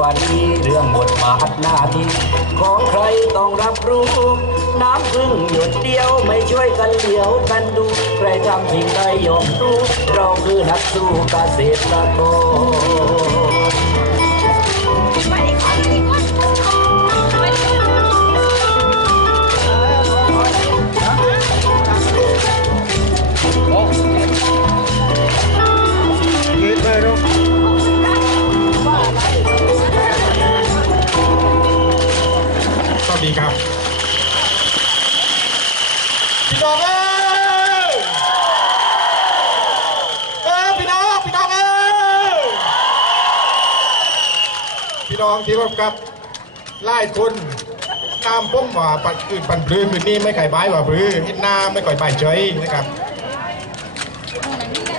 วันนี้เรื่องบทบาทหน้าที่ของใครต้องรับรู้ น้ำพึ่งหยดเดียวไม่ช่วยกันเหลียวกันดู ใครทำสิ่งใดยอมรู้ เราคือนักสู้เกษตรกร ครับพี่น้องเอ้ยเออพี่น้อง พี่น้องเอ้ยพี่น้องที่ว่ากับไล่คนตามผมว่าปัดอื่นปันปลื้มคืนนี้ไม่ไข่ใบว่าปลื้มเห็นหน้าไม่ก่อยใบเฉยนะครับ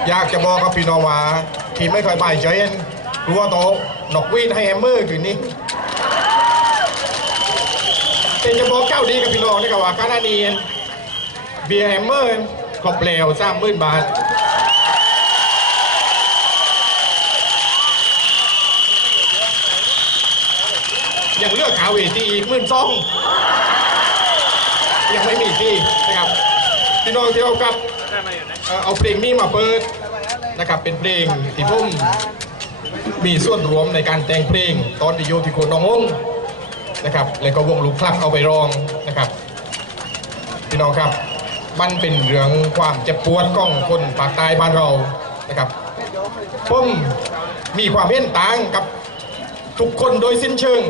อยากจะบอกกับพี่น้องว่าที่ไม่ค่อยใบเฉยกลัวโตนกวีดให้แฮมเมอร์คืนนี้ เป็น จะบอกเจ้าดีกับพี่น้องนะครับว่าการนีเบียร์แฮมเมอร์กบเปลวสามหมื่นบาทยังเลือกขาวเวทีอีกหมื่นสองยังไม่มีที่นะครับพี่น้องที่เอากับเอาเพลงนี้มาเปิดนะครับเป็นเพลงที่ผมมีส่วนรวมในการแต่งเพลงตอนที่อยู่ที่โคนน้องง นะครับแล้วก็วงลูกคลักเอาไปรองนะครับ พี่น้องครับมันเป็นเรื่องความเจ็บปวดของคนภาคใต้บ้านเรานะครับผมมีความเห็นต่างกับทุกคนโดยสิ้นเชิง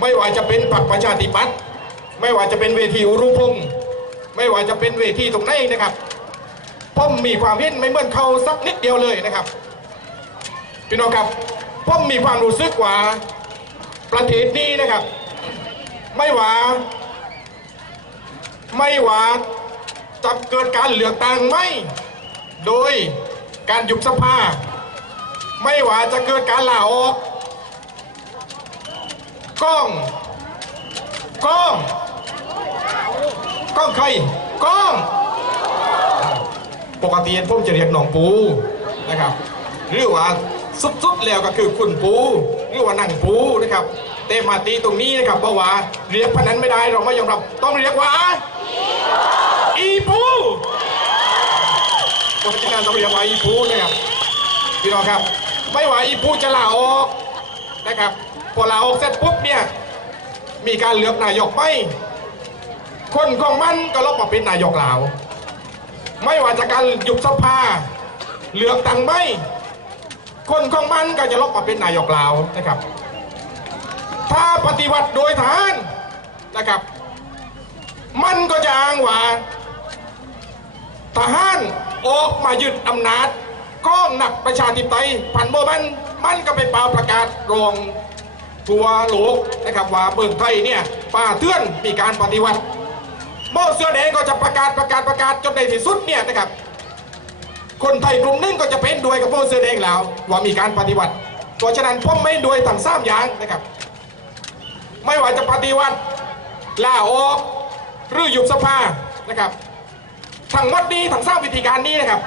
ไม่ว่าจะเป็นพรรคประชาธิปัตย์ไม่ว่าจะเป็นเวทีอุรุพงศ์ไม่ว่าจะเป็นเวทีตรงไหนนะครับผมมีความเห็นไม่เหมือนเขาสักนิดเดียวเลยนะครับพี่น้องครับผมมีความรู้สึกว่า ประเทศนี้นะครับ ไม่ว่าไม่ว่าจะเกิดการเลือกตั้งไหมโดยการยุบสภา ไม่ว่าจะเกิดการลาออกกล้องกล้องกล้องใครกล้อง ปกติผมจะเรียกน้องปูนะครับ หรือว่าสุดๆแล้วก็คือคุณปูหรือว่านั่งปูนะครับ ต่มาตีตรงนี้นะครับเพราะว่าเรียกพนันไม่ได้เราไม่ยอมรับต้องเรียกว่าอีปูเพราะฉะนั้นต้องเรียกว่าอีปูนะครับพี่น้องครับ ไม่ว่าอีปูจะลาออกนะครับพอลาออกเสร็จปุ๊บเนี่ยมีการเลือกนายกไหมคนของมันก็ลบมาเป็นนายกลาว ไม่ว่าจะการยุบสภาเลือกตั้งไม่คนของมันก็จะลบมาเป็นนายกลาวนะครับ ถ้าปฏิวัติโดยทหารนะครับ มันก็จะอ้างว่าทหารออกมายึดอำนาจก้องหนักประชาธิปไตยผันโบมันมันก็ไปเป่าประกาศรองตัวโลกนะครับว่าเบิกไทยเนี่ยป่าเตือนมีการปฏิวัติโมเสือแดงก็จะประกาศประกาศประกาศจนในที่สุดเนี่ยนะครับ คนไทยกลุ่มหนึงก็จะเป็นด้วยกับโมเสือแดงแล้วว่ามีการปฏิวัติเพราะฉะนั้นผมไม่ด้วยทั้งสามอย่างนะครับ ไม่ว่าจะปฏิวัติลาออกหรือยุบสภานะครับทั้งหมดนี้ทั้งสร้ามวิธีการนี้นะครับ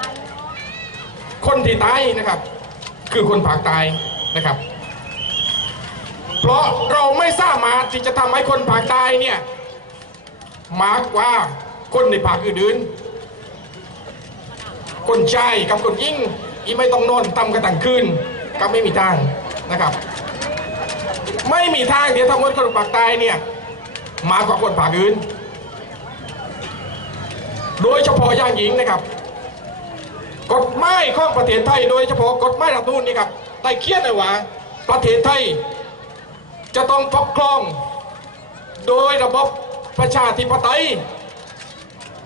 คนที่ตายนะครับ คือคนภาคใต้นะครับ เพราะเราไม่สามารถที่จะทำให้คนภาคใต้เนี่ยมากกว่าคนในภาคอื่นๆคนชายกับคนยิ่งอีไม่ต้องนอนตำกันต่างคืนก็ไม่มีทางนะครับ ไม่มีทางเดี๋ยวทำคนคนภาคใต้เนี่ยมากกว่าคนภาคอื่น โดยเฉพาะย่างหญิงนะครับ กฎหมายของประเทศไทย โดยเฉพาะกฎหมายรัฐมนูญนี่ครับได้เขียนไว้ว่าประเทศไทย จะต้องปกครอง โดยระบบประชาธิปไตย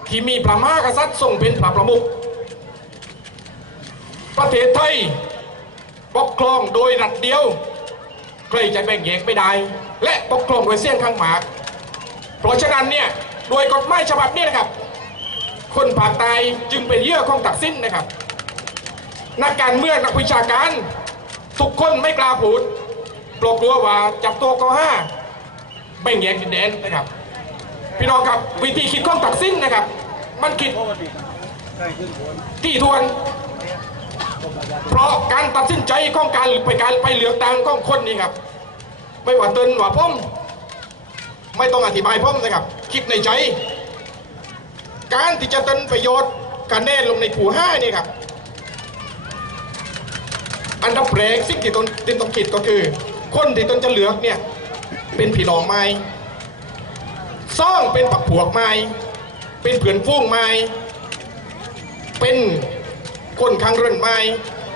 ที่มีพระมหากษัตริย์ทรงเป็นพระประมุขประเทศไทยปกครองโดยรัฐเดียว ใครจะแบ่งแยกไม่ได้ และปกครองโดยเสี้ยงข้างหมาก เพราะฉะนั้นเนี่ยโดยกฎหมายฉบับนี้นะครับ คนภาคใต้จึงเป็นเยื่อของตักสิ้นนะครับ นักการเมืองนักวิชาการ ทุกคนไม่กล้าพูดปลกลัวว่าจับตัวกห้าแบ่งแยกดินแดนนะครับ พี่น้องครับวิธีคิดของตักสิ้นนะครับ มันคิดที่ทวน เพราะการตัดสินใจของการไปการไปเหลือกตั้งของคนนี่ครับ ไม่ว่าเตินว่าผมไม่ต้องอธิบายผมนะครับ คิดในใจ การที่จะเตินประโยชน์การแน่ลงในผู้ห้านี่ครับ อันดับแรกสิ่งที่ตนที่ต้องคิดก็คือ คนที่ตนจะเลือกเนี่ยเป็นพี่น้องไหมซ่องเป็นปักพวกไหมเป็นเพื่อนฟูงไหมเป็น คนข้างเรือนไหม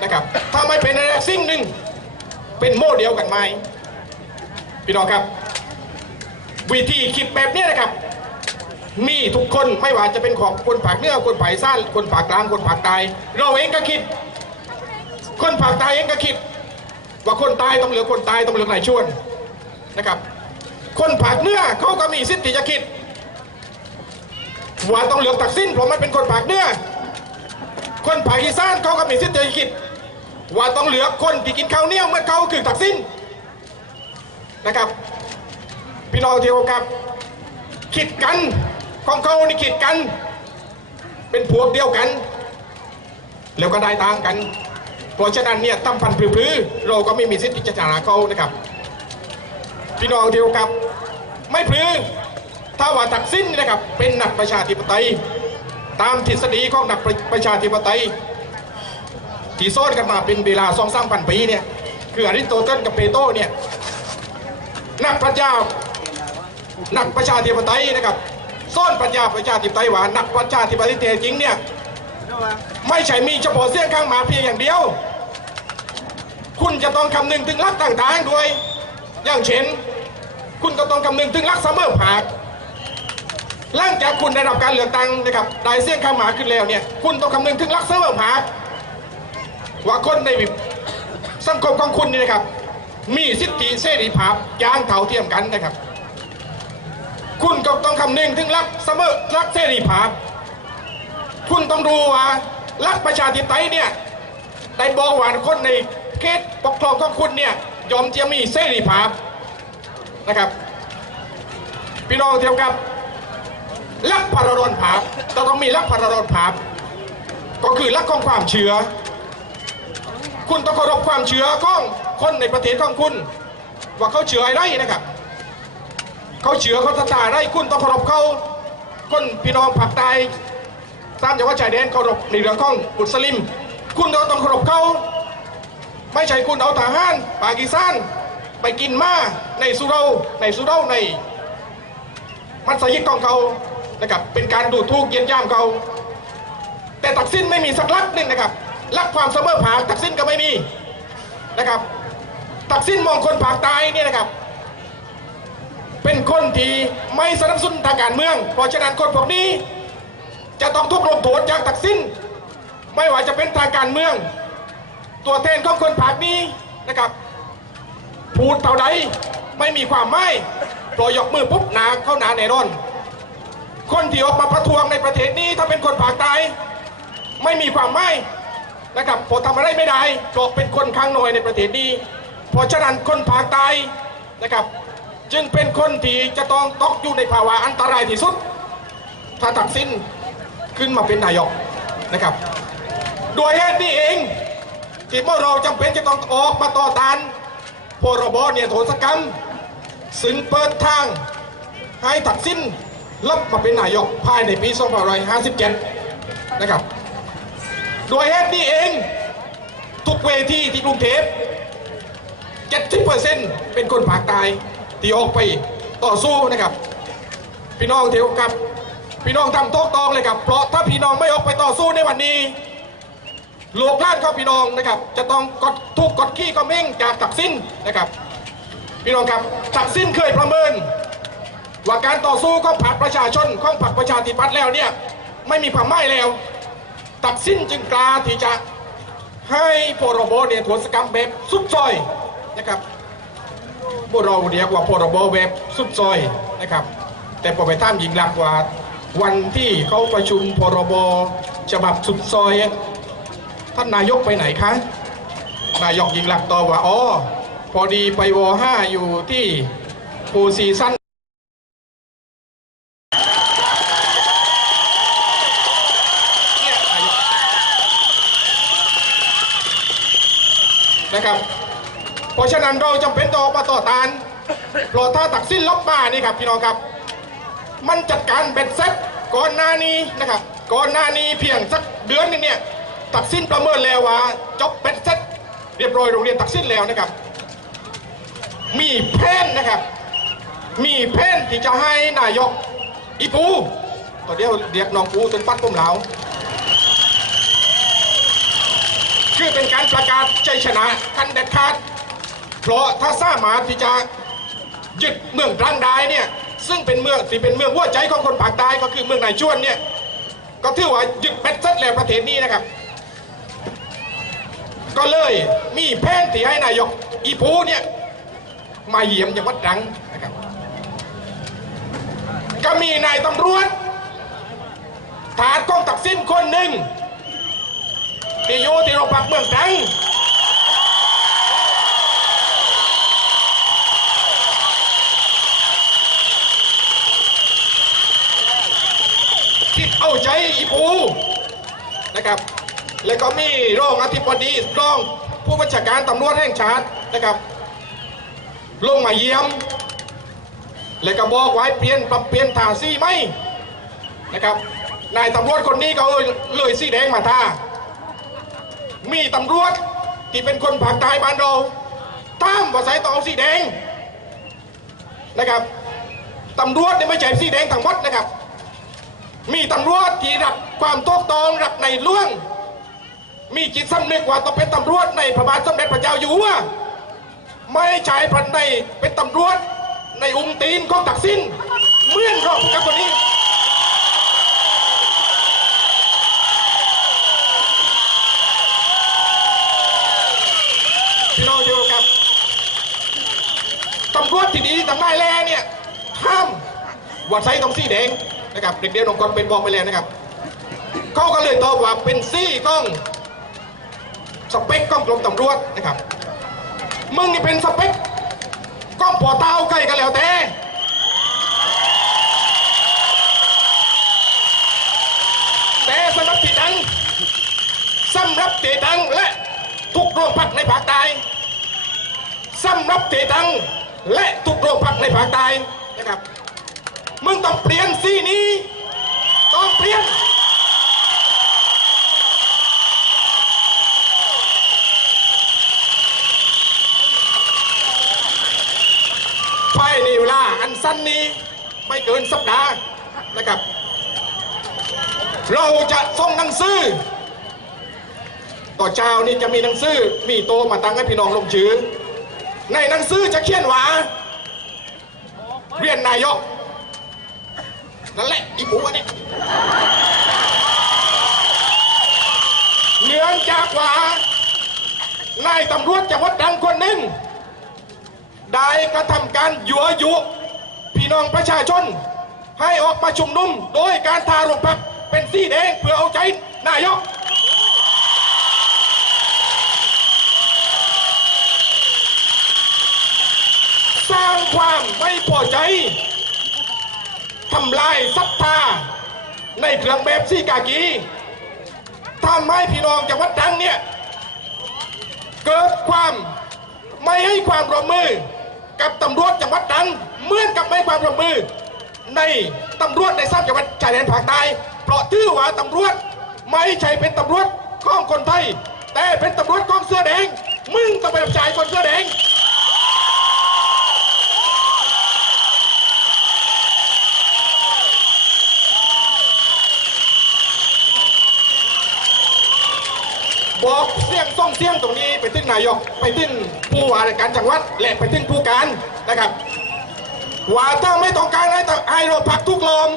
นะครับถ้าไม่เป็นอะไรสิ่งหนึ่งเป็นโมเดียวกันไหมพี่น้องครับ วิธีคิดแบบนี้นะครับ มีทุกคนไม่ว่าจะเป็นของคนภาคเนื้อคนภาคอีสานคนภาคกลางคนภาคใต้เราเองก็คิด คนภาคใต้เองก็คิด ว่าคนตายต้องเหลือคนตายต้องเหลือนายชวนนะครับ คนภาคเนื้อเขาก็มีสิทธิ์ที่จะคิดว่าต้องเหลือตักสิ้นเพราะมันเป็นคนภาคเนื้อ คนภาคอีสานเขาก็มีสิทธิ์ที่จะคิดว่าต้องเหลือคนที่กินข้าวเหนียวเมื่อเขาคือตักสิ้นนะครับ พี่น้องที่เคารพครับคิดกันของเขานี่คิดกัน เป็นพวกเดียวกัน แล้วก็ได้ต่างกัน เพราะฉะนั้นเนี่ยตั้มพันปรือๆเราก็ไม่มีสิทธิ์ที่จะชนะเขานะครับ พี่น้องที่เคารพครับ ไม่พรือถ้าว่าตักสิ้นนะครับ เป็นนักประชาธิปไตย ตามทฤษฎีของนักประชาธิปไตยที่ซ่อนกันมาเป็นเวลาสองสามพันปีเนี่ยคืออริสโตเติลกับเปโตเนี่ยนักปรัชญานักประชาธิปไตยนะครับซ่อนปรัชญาประชาธิปไตยว่านักประชาธิปไตยจริงเนี่ยไม่ใช่มีเฉพาะเสียงข้างหมาเพียงอย่างเดียว คุณจะต้องคำนึงถึงหลักต่างๆด้วย อย่างเช่น คุณก็ต้องคำนึงถึงหลักเสมอภาค หลังจากคุณได้รับการเลือกตั้งนะครับได้เสียงข้างหมาขึ้นแล้วเนี่ยคุณต้องคำนึงถึงลักเสมอภาว่าคนในสังคมของคุณนี่นะครับ มีสิทธิเสรีภาพอย่างเท่าเทียมกันนะครับ คุณก็ต้องคำนึงถึงรักเสมอรักเสรีภาพ คุณต้องดูว่ารักประชาธิปไตยเนี่ยได้บอกว่าคนในเขตปกครองของคุณเนี่ยยอมจะมีเสรีภาพนะครับ พี่น้องเทียมครับ รักพาราดนภาพจะต้องมีรักพาราดนภาพก็คือรักของความเชื่อ คุณต้องเคารพความเชื่อของคนในประเทศของคุณ ว่าเขาเชื่ออะไรนะครับ เขาเชื่อเขาศรัทธาอะไรคุณต้องเคารพเขาคนพี่น้องภาคใต้ตามจังหวัดชายแดนเคารพในเรื่องของมุสลิม คุณก็ต้องเคารพเขาไม่ใช่คุณเอาทหารปากีสถานไปกินมาในสุเราในสุเราในมัสยิดของเขา นะครับ เป็นการดูถูกเยียดย่ำเขา แต่ตักสิ้นไม่มีสักลักหนึ่งนะครับลักความเสมอภาคตักสิ้นก็ไม่มีนะครับ ตักสิ้นมองคนภาคใต้เนี่ยนะครับ เป็นคนที่ไม่สนับสนุนทางการเมือง เพราะฉะนั้นคนพวกนี้ จะต้องทุกลงโทษจากตักสิ้นไม่ว่าจะเป็นทางการเมือง ตัวแทนของคนภาคนี้นะครับพูดเท่าใดไม่มีความไม่โปรยยกมือปุ๊บหนาเข้าหนาแน่นอน คนที่ออกมาประท้วงในประเทศนี้ถ้าเป็นคนภาคใต้ไม่มีความไม่นะครับผมทำอะไรไม่ได้เพราะเป็นคนข้างหน้อยในประเทศนี้ เพราะฉะนั้นคนภาคใต้นะครับ จึงเป็นคนที่จะต้องตกอยู่ในภาวะอันตรายที่สุด ถ้าตัดสินขึ้นมาเป็นนายกนะครับโดยเหตุนี้เองที่พวกเราจำเป็นจะต้องออกมาต่อต้านพรบเนี่ยโทษกรรม ซึ่งเปิดทางให้ตัดสิน รับมาเป็นนายกภายในปี 2557 นะครับ โดยเหตุนี้เอง ทุกเวทีที่กรุงเทพ70%เป็นคนภาคใต้ที่ออกไปต่อสู้นะครับ พี่น้องเทวกับ พี่น้องทำโต๊ะตองเลยครับ เพราะถ้าพี่น้องไม่ออกไปต่อสู้ในวันนี้โลกล้านของพี่น้องนะครับ จะต้องกดถูกกดขี้ก็เม่งจากตักสิ้นนะครับ พี่น้องครับตักสิ้นเคยประเมิน ว่าการต่อสู้ของพรรคประชาชนของพรรคประชาธิปัตย์แล้วเนี่ยไม่มีความหมายแล้ว ตักสิ้นจึงกล้าที่จะให้พรบเนี่ยโทษกรรมแบบสุดซอยนะครับพวกเราเรียกว่าพรบแบบสุดซอยนะครับ แต่พอไปท่ามยิงหลักว่าวันที่เขาประชุมพรบฉบับสุดซอย ท่านนายกไปไหนคะนายกยิงหลักตอบว่าอ๋อพอดีไปวอห้าอยู่ที่ปูซีซั่น ฉะนั้นเราจำเป็นต้องมาต่อต้านเพราะถ้าตักสิ้นลบมานี่ครับพี่น้องครับ มันจัดการเบ็ดเซ็ตก่อนหน้านี้นะครับ ก่อนหน้านี้เพียงสักเดือนนึงเนี่ยตักสิ้นประเมินแล้วว่าจบเบ็ดเซ็ตเรียบร้อยโรงเรียนตักสิ้นแล้วนะครับ มีแผนนะครับ มีแผนที่จะให้นายกอีปูตอนเดียวเรียกน้องปูจนปัดต้มเหลาคือเป็นการประกาศใจชนะกันเด็ดขาด เพราะถ้าสามารถที่จะยึดเมืองตรังได้เนี่ยซึ่งเป็นเมืองที่เป็นเมืองหัวใจของคนภาคใต้ก็คือเมืองนายชวนเนี่ยก็ถือว่ายึดเป็ดเสร็จแล้วประเทศนี้นะครับ ก็เลยมีแผนที่ให้นายกอีปูเนี่ยมาเยี่ยมจังหวัดตรังนะครับก็มีนายตำรวจฐานกองตักสิ้นคนหนึ่งที่อยู่ที่โรงพักเมืองตรัง คิดเอาใจอีปู นะครับ แล้วก็มีรองอธิบดีรองผู้บัญชาการตำรวจแห่งชาตินะครับ ลงมาเยี่ยม แล้วก็บอกไว้เปลี่ยนปรับเปลี่ยนทาซี่ไหมนะครับนายตำรวจคนนี้เลยเลยสีแดงมาท่ามีตำรวจที่เป็นคนภาคใต้บ้านเราตามว่าใส่ต่องสีแดงนะครับตำรวจเนี่ยไม่ใช่สีแดงทั้งหมดนะครับ มีตำรวจที่รัก ความถูกต้องรักในหล่วง มีจิตสำนึกว่าต้องเป็นตำรวจในพระบาทสมเด็จพระเจ้าอยู่หัวไม่ใช่พันในเป็นตำรวจในอุ้มตีนของตักสินเมื่อนรองกับคนนี้พี่น้องอยู่ครับตำรวจที่ดีต่างนายแลเนี่ยห้ามวัดไซตรงสีแดงนะครับเด็กเดียวน้องกอนเป็นบอกไปแล้วนะครับ เขาก็เลยตอบว่าเป็นซี่กล้องสเปคกล้องกรมตำรวจนะครับ มึงนี่เป็นสเปคกล้องปอเต้าใกล้กันแล้วแต่แต่สำหรับติดังสำหรับเตดังและทุกโรงพักในภาคใต้สำหรับเตดังและทุกโรงพักในภาคใต้นะครับ มึงต้องเปลี่ยนสีนี้ต้องเปลี่ยน ภายในเวลา อันนี้ไม่เกินสัปดาห์นะครับ เราจะส่งหนังสือต่อเจ้านี่จะมีหนังสือมีโตมาตั้งให้พี่น้องลงชื่อในหนังสือจะเขียนว่าเรียนนายกนั่นแหละอีปูอันนี้เนื่องจากว่านายตำรวจจังหวัดดังคนหนึ่งได้กระทำการยั่วยุ พี่น้องประชาชน ให้ออกมาชุมนุมโดยการทาโรงพักเป็นสีแดงเพื่อเอาใจนายกสร้างความไม่พอใจทำลายศรัทธาในเครื่องแบบสีกากีทำให้พี่น้องจังหวัดดังเนี่ย เกิดความไม่ให้ความร่วมมือ กับตำรวจจังหวัดดังเหมือนกับไม่ความร่วมมือ ในตำรวจในสามจังหวัดชายแดนภาคใต้เพราะถือว่าตำรวจไม่ใช่เป็นตำรวจของคนไทย แต่เป็นตำรวจของเสื้อแดง มึงต้องไปรับใช้คนเสื้อแดง บอกเสียงส่งเสียงตรงนี้ไปถึงนายกไปถึงผู้ว่าราชการจังหวัด และไปถึงผู้การนะครับ ว่าถ้าไม่ต้องการให้ต่ให้เรพักทุกลม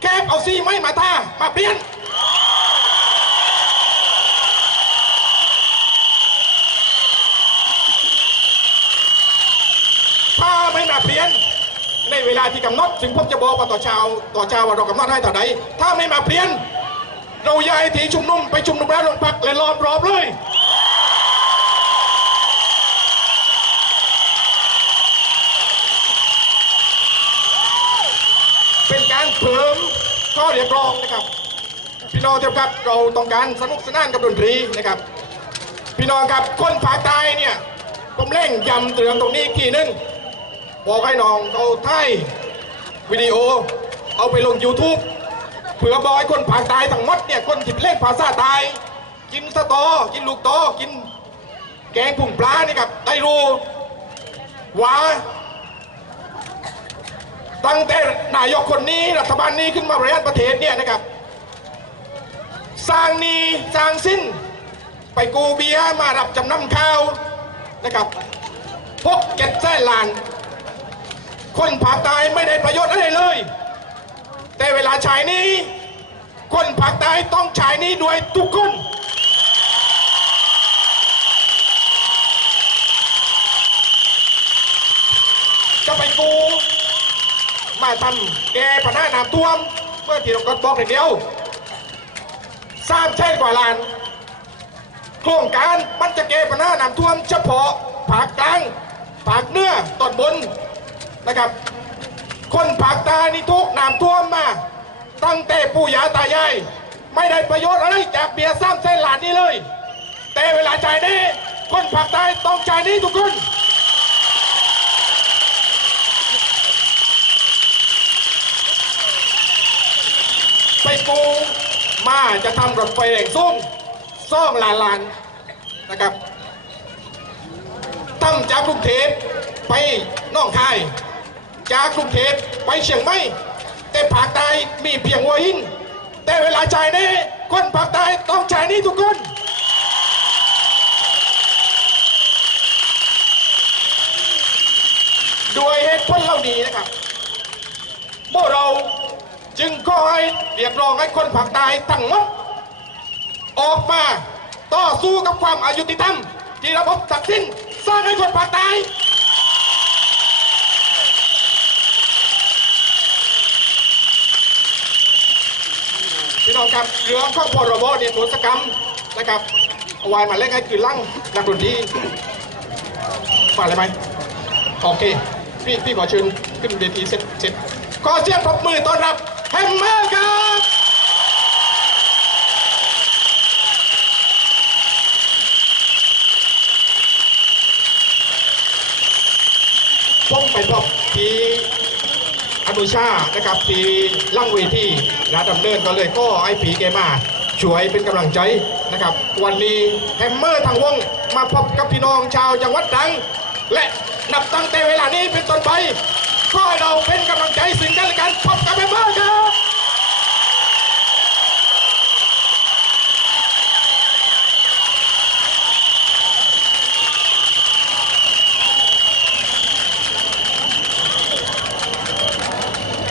แคบเอาซีไม่มาท่ามาเปลี่ยนถ้าไม่มาเปลี่ยนในเวลาที่กำหนดถึงผมจะบอกว่าต่อช้าต่อช้าว่าเรากำหนดให้ต่อใดถ้าไม่มาเปลี่ยน เราย้ายที่ชุมนุมไปชุมนุมแล้วโรงพักและล้อมรอบเลยเป็นการเพิ่มข้อเรียกร้องนะครับ พี่น้องเจ้าครับเราต้องการสนุกสนานกับดนตรีนะครับ พี่น้องครับคนภาคใต้เนี่ยผมเร่งยำเตือนตรงนี้อีกทีนึงบอกให้น้องเอาไทยวิดีโอ เอาไปลง YouTube เผื่อบอยคนภาคใตายทั้งหมดเนี่ยคนที่เล่นภาษาตาย กินสตอ กินลูกตอกิน แกงผุ่งปลานี่ครับได้รู้ว่าตั้งแต่นายกคนนี้รัฐบาลนี้ขึ้นมาบริหารประเทศเนี่ยนะครับ สร้างนี้สร้างสิ้น ไปกูเบียมารับจำนำข้าวนะครับพกเก็ดแส้ล้าน คนภาคใต้ไม่ได้ประโยชน์อะไรเลย แต่เวลาฉายนี้ คนภาคใต้ต้องฉายนี้ด้วยทุกคนจะไปกูมาทำแกปัญหาน้ำท่วม เมื่อที่เราก็บอกเดียวสร้างแช่กว่าลาน โครงการมันจะแก้ปัญหาน้ำท่วมเฉพาะภาคกลางภาคเหนือตอนบนนะครับ คนภาคใต้นี่ทุกน้ำท่วมมา ตั้งแต่ปู่ย่าตายาย ไม่ได้ประโยชน์อะไรจากเบียร์ซ้ำเส้นหลานนี้เลย แต่เวลาจ่ายนี้คนภาคใต้ต้องจ่ายนี้ทุกคนไปปูมาจะทำรถไฟแรงส้มซ่องลานลานนะครับทำจากกรุงเทพไปน้องคาย จากกรุงเทพไปเชียงใหม่แต่ภาคใต้มีเพียงหัวหิน แต่เวลาจ่ายนี่คนภาคใต้ต้องจ่ายนี่ทุกคนด้วยเหตุผลเหล่านี้นะครับพวกเราจึงขอให้เรียกร้องให้คนภาคใต้ทั้งหมดออกมาต่อสู้กับความอายุติธรรมที่ระบบตัดสินสร้างให้คนภาคใต้ พี่น้องครับเรื่องขอพรบเนี่ยตัวสกรรมนะครับเอาไว้มาเล่นให้คือลั่งนักดนตรีฝากอะไรไหมโอเค พี่พี่ขอเชิญขึ้นเวทีเสร็จเสร็จขอเสียงปรบมือต้อนรับแฮมเมอร์ครับผมไปพบที่ อนุชานะครับที่ล่างเวทีนะดำเนินก็เลยก็ไอ้ผีเกมาช่วยเป็นกำลังใจนะครับ วันนี้แฮมเมอร์ทางวงมาพบกับพี่น้องชาวจังหวัดตรัง และนับตั้งแต่เวลานี้เป็นต้นไปขอให้เราเป็นกำลังใจสิ่งกันและกันพบกับ